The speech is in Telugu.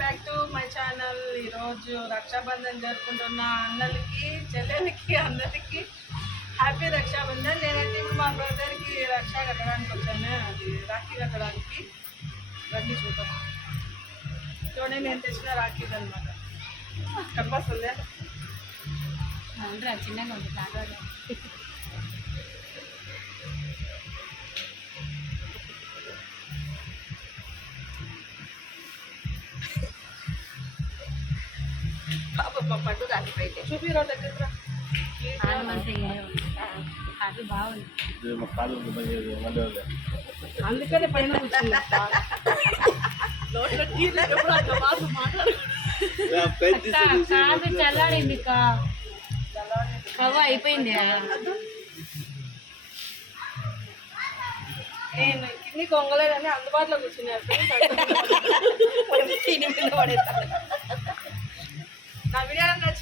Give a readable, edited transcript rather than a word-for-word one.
Back to my channel. ఈరోజు రక్షాబంధన్ జరుపుకుంటున్న అన్నలకి చెల్లెలకి అందరికీ హ్యాపీ రక్షాబంధన్. నేనైతే ఇప్పుడు మా బ్రదర్కి రక్ష కట్టడానికి వచ్చాను, అది రాఖీ కట్టడానికి. రండి చూద్దాం. చూడండి, నేను తెచ్చిన రాఖీలు అనమాట. కనిపిస్తుందే చిన్నగా ఉంటుంది. పాప పట్టు రాకపోయితే చూపిరా దగ్గర. అది బాగుంది. అందుకనే పైన కూర్చుంది. కాదు చల్లారింది, కవ్వ అయిపోయింది. నేను కింది కొంగలేదని అందుబాటులో కూర్చున్నారు.